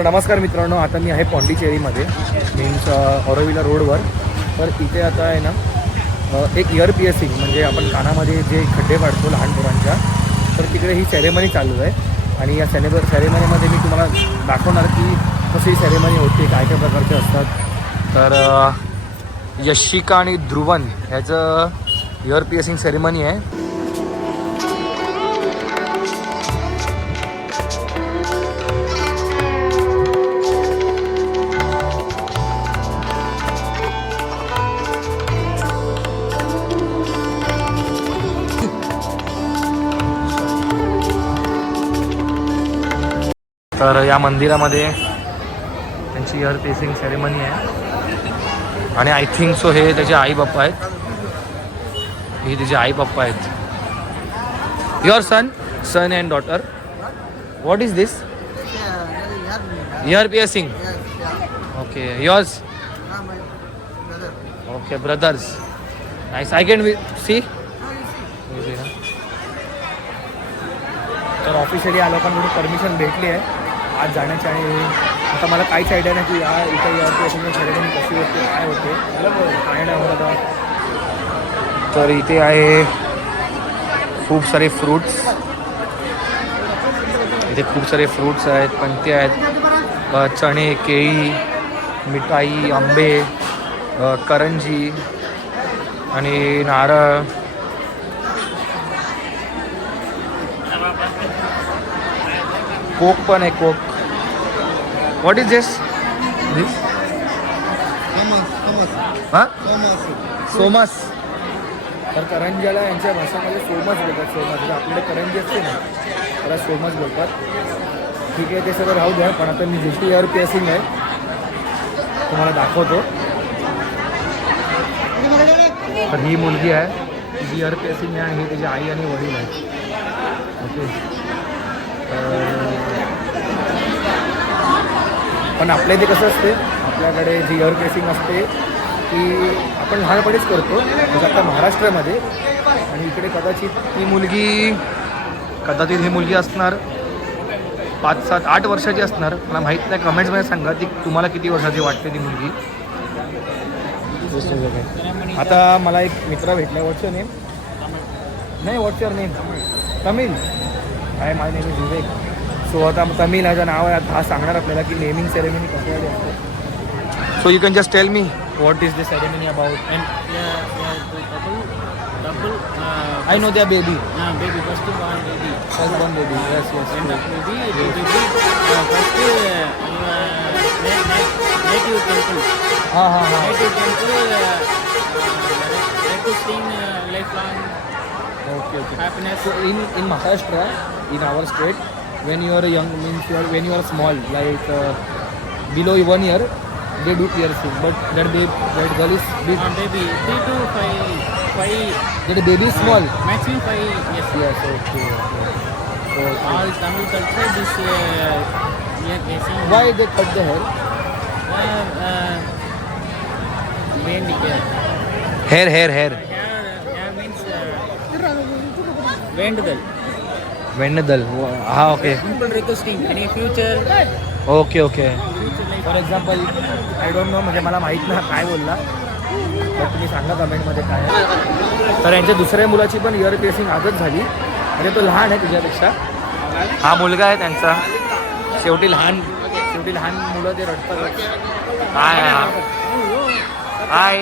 नमस्कार मित्रांनो, आता मी आहे पॉंडिचेरीमध्ये मीन्स ऑरोविला रोडवर. तर इथे आता आहे ना एक इयर पिअर्सिंग म्हणजे आपण कानामध्ये जे खड्डे पाडतो लहान पोरांच्या, तर तिकडे ही सेरेमनी चालू आहे. आणि या सेरेमनीमध्ये मी तुम्हाला दाखवणार की कशी सेरेमनी होते, काय काय प्रकारचे असतात. तर यशिका आणि ध्रुवन ह्याचं इयर पिअर्सिंग सेरेमनी आहे. तर या मंदिरामध्ये त्यांची इयर पिअर्सिंग सेरेमनी आहे. आणि आय थिंक सो हे त्याचे आई बाप्पा आहेत. ही त्याचे आई बाप्पा आहेत. Your son and daughter. What is this? Year piercing. Okay. Yours? Okay, brothers. Nice. I can see. तर ऑफिशियली या लोकांकडून परमिशन भेटली आहे आज जाण्याची. आणि आता मला काहीच आयडिया नाही की इथं इयर पिअर्सिंग सेरेमनी कशी होते, काय होते, काय नाही होत आता. तर इथे आहे खूप सारे फ्रूट्स. इथे खूप सारे फ्रूट्स आहेत, पंते आहेत, चणे, केळी, मिठाई, आंबे, करंजी आणि नारळ. कोक पण आहे, कोक. व्हॉट इज दिस? हां, सोमस. तर करंजीला यांच्या भाषेमध्ये सोमस बोलतात. सोमस म्हणजे आपल्याकडे करंजी असते ना, त्याला सोमस बोलतात. ठीक आहे, ते सगळं राहू द्या. पण आता मी जे इयर पिअर्सिंग आहे तुम्हाला दाखवतो. तर ही मुलगी आहे, तिची इयर पिअर्सिंग आहे आणि ही तिची आई आणि वडील आहे. ओके. पण आपल्या इथे कसं असते, आपल्याकडे जी इयर पिअर्सिंग असते ती आपण लहानपणीच करतो म्हणजे आता महाराष्ट्रामध्ये. आणि इकडे कदाचित ही मुलगी असणार 5, 7, 8 वर्षाची असणार. मला माहीत नाही. कमेंट्समध्ये सांगा ती तुम्हाला किती वर्षाची वाटते ती मुलगी. आता मला एक मित्र भेटला. What's your name? नाही, what's your name? Tamil. Hi, my name is Vivek. So आता तमिळ ह्याचं नाव आहे. आता हा सांगणार आपल्याला की नेमिंग सेरेमनी कशी असते. So you can just tell me what is the ceremony about. I know their baby. Baby, first born baby. First born baby. Yes. And baby, first native temple. Native temple. Let to sing lifelong Okay. happiness. So in Maharashtra, in our state, when you are young, means when you are small, like below 1 year, they do piercing. But that girl is big. Baby, 3 to 5. That baby is small. Maximum 5 years. Yes. Okay. So All Tamil culture, this year facing. why they cut the hair? Hair. Hair means Vendadal. Vendadal. हा, okay. People requesting any future. Okay. For example I don't no, म्हणजे मला माहीत नाही काय बोलला. तर तुम्ही सांगा कमेंटमध्ये काय आहे. तर यांच्या दुसऱ्या मुलाची पण इयर पिअर्सिंग आजच झाली. म्हणजे तो लहान आहे तुझ्यापेक्षा. हा मुलगा आहे त्यांचा. शेवटी लहान मुलं ते रडतात. हाय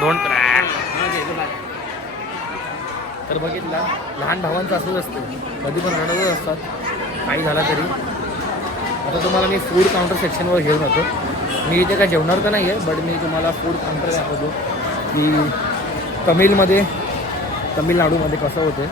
डोंट. तर बघितला, लहान भावांचं असंच असतं, कधी पण रडतच असतात काही झाला तरी. आता तुम्हाला मी फूड काउंटर सेक्शनवर घेऊन येतो. मी इथे काय जेवणार तर नाही आहे, बट मी तुम्हाला फूड काउंटर दाखवतो की तमिळनाडूमध्ये कसं होते.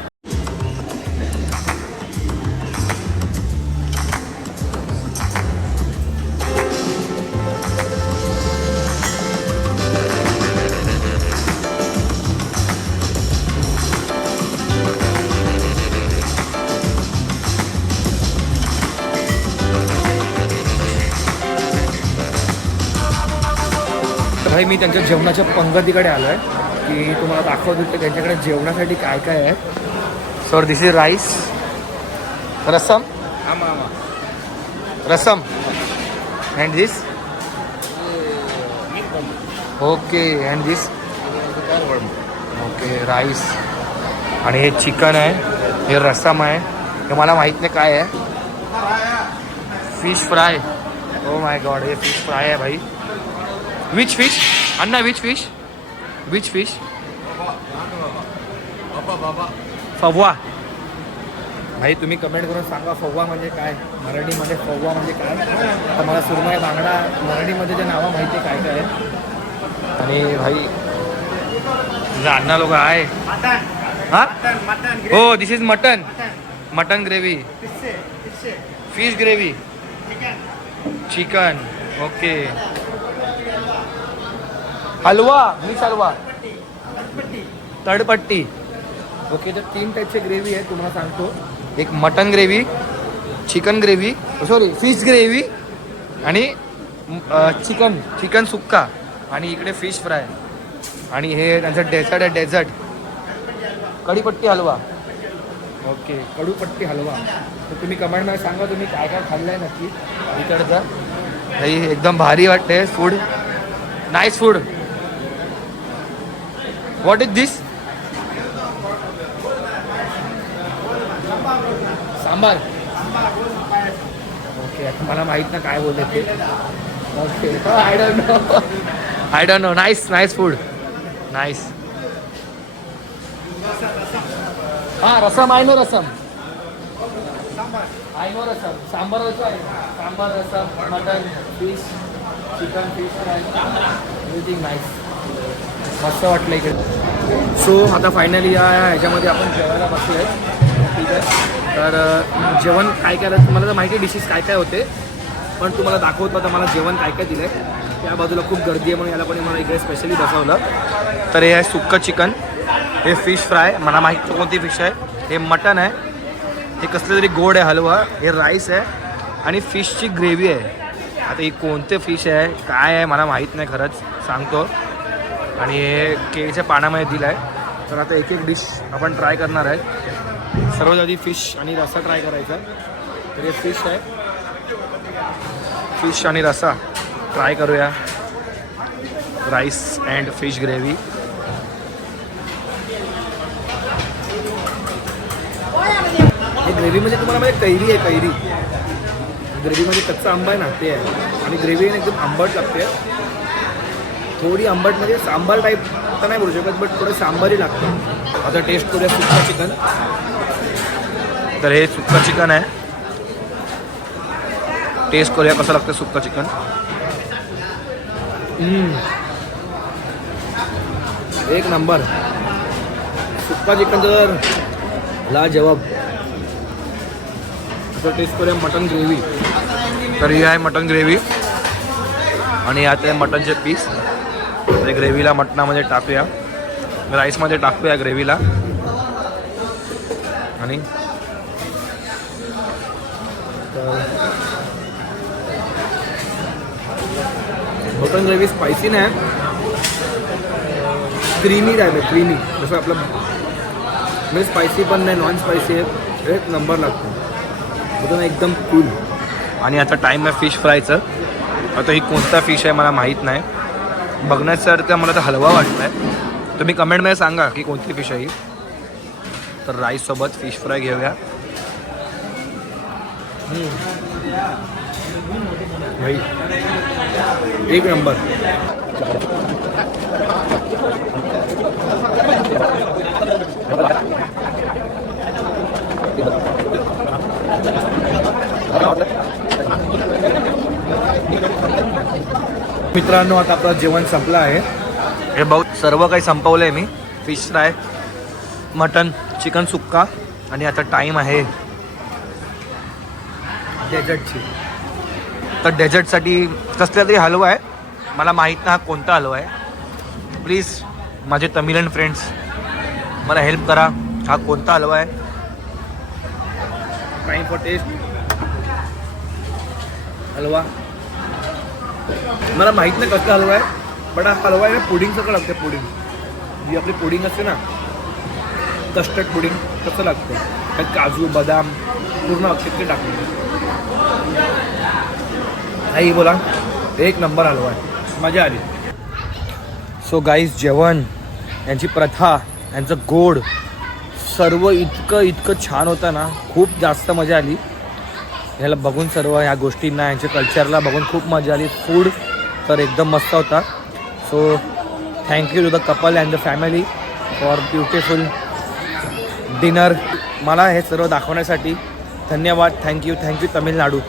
भाई मी त्यांच्या जेवणाच्या पंगतीकडे आलो आहे की तुम्हाला दाखवतो की त्यांच्याकडे जेवणासाठी काय काय आहे. Sir this is rice, rasam, rasam and this okay and this okay rice आणि हे चिकन आहे हे रसम आहे हे मला माहीत नाही काय आहे fish fry oh my god हे फिश फ्राय आहे भाई विच फिश अण्णा विच फिश फव्वा भाई तुम्ही कमेंट करून सांगा फव्वा म्हणजे काय मराठीमध्ये फव्वा म्हणजे काय आता मला सुरमई बांगडा मराठीमध्ये जे नावं माहिती आहे काय काय आहे आणि भाई तुझा अण्णा लोक आहे हां हो this is mutton gravy fish gravy chicken okay halwa mix halwa तडपट्टी ओके तर 3 टाईपचे ग्रेव्ही आहे तुम्हाला सांगतो एक mutton gravy chicken gravy sorry fish gravy आणि चिकन सुक्का आणि इकडे फिश फ्राय आणि हे त्यांचं डेझर्ट आहे डेझर्ट कढीपट्टी हलवा ओके कडूपट्टी हलवा तर तुम्ही कमेंटमध्ये सांगा तुम्ही काय काय खाल्लं आहे नक्की इकडचं भाई एकदम भारी वाटते food nice food what is this sambar okay आता मला माहीत ना काय बोलते ते okay I don't know nice food nice हां rasam I know rasam sambar rasam mutton fish chicken fish fry everything nice मस्त वाटलं इकडे सो आता फायनली ह्याच्यामध्ये आपण जेवायला बसलो आहे ठीक आहे तर जेवण काय काय मला तर माहिती डिशेस काय काय होते पण तुम्हाला दाखवतो तर मला जेवण काय काय दिलं आहे त्या बाजूला खूप गर्दी आहे म्हणून याला कोणी मला इकडे स्पेशली बसवलं तर हे आहे सुक्कं चिकन हे फिश फ्राय मला माहीत कोणती फिश आहे हे मटन आहे हे कसलं तरी गोड आहे हलवा हे राईस आहे आणि फिशची ग्रेव्ही आहे आता ही कोणते फिश आहे काय आहे मला माहीत नाही खरंच सांगतो आणि हे केळीच्या पाण्यामध्ये दिलं आहे तर आता एक एक डिश आपण ट्राय करणार आहे सर्वात आधी फिश आणि रस्सा ट्राय करायचा तर हे फिश आहे फिश आणि रस्सा ट्राय करूया राईस अँड फिश ग्रेव्ही हे ग्रेव्हीमध्ये तुम्हाला म्हणजे कैरी आहे कैरी ग्रेव्हीमध्ये कच्चा आंबा आहे ना ते आहे आणि ग्रेव्ही एकदम आंबट लागते थोडी आंबट म्हणजे सांबार टाईप तर नाही बोलू शकत बट थोडं सांबारही लागतं आता टेस्ट करूया सुक्का चिकन तर हे सुक्का चिकन आहे टेस्ट करूया कसं लागतं सुक्का चिकन एक नंबर सुक्का चिकन तर लाजवाब आता टेस्ट करूया मटन ग्रेव्ही तर ही आहे मटन ग्रेव्ही आणि यात आहे मटनचे पीस ते ग्रेव्हीला मटणामध्ये टाकूया राईसमध्ये टाकूया ग्रेव्हीला आणि मटन ग्रेव्ही स्पायसी नाही क्रीमी टाईप आहे क्रीमी जसं आपलं म्हणजे स्पायसी पण नाही नॉन स्पायसी आहे एक नंबर लागतो बघा एकदम कूल आणि आता टाईम आहे फिश फ्रायचं आता ही कोणता फिश आहे मला माहीत नाही बघण्यासारखं मला तर हलवा वाटतं आहे तुम्ही कमेंटमध्ये सांगा की कोणती फिश आहे ही तर राईससोबत फिश फ्राय घेऊया भाई एक नंबर मित्रांनो आता आपलं जेवण संपलं आहे हे बहुत सर्व काही संपवलं आहे मी fish fry mutton chicken sukka आणि आता टाईम आहे डेझर्टची तर डेझर्टसाठी कसला तरी हलवा आहे मला माहीत नाही हा कोणता हलवा आहे प्लीज माझे तमिळन फ्रेंड्स मला हेल्प करा हा कोणता हलवा आहे टाईम फॉर टेस्ट हलवा मला माहीत नाही कसला हलवा आहे बट हा हलवा आहे ना पुडिंग सगळं लागतं पुडिंग जी आपली पुडिंग असते ना कस्टर्ड पुडिंग तसं लागतं त्यात काजू बदाम पूर्ण अक्षर टाकलं आई बोला एक नंबर हलवा आहे, मजा आली. सो गाईज जेवण, यांची प्रथा, यांचं गोड सर्व इतकं छान होतं ना, खूप जास्त मजा आली. ह्याला बघून सर्व ह्या गोष्टींना, यांच्या कल्चरला बघून खूप मजा आली. फूड तर एकदम मस्त होता. So thank you to the couple and the family for beautiful dinner. मला हे सर्व दाखवण्यासाठी धन्यवाद. थँक्यू तामिळनाडू.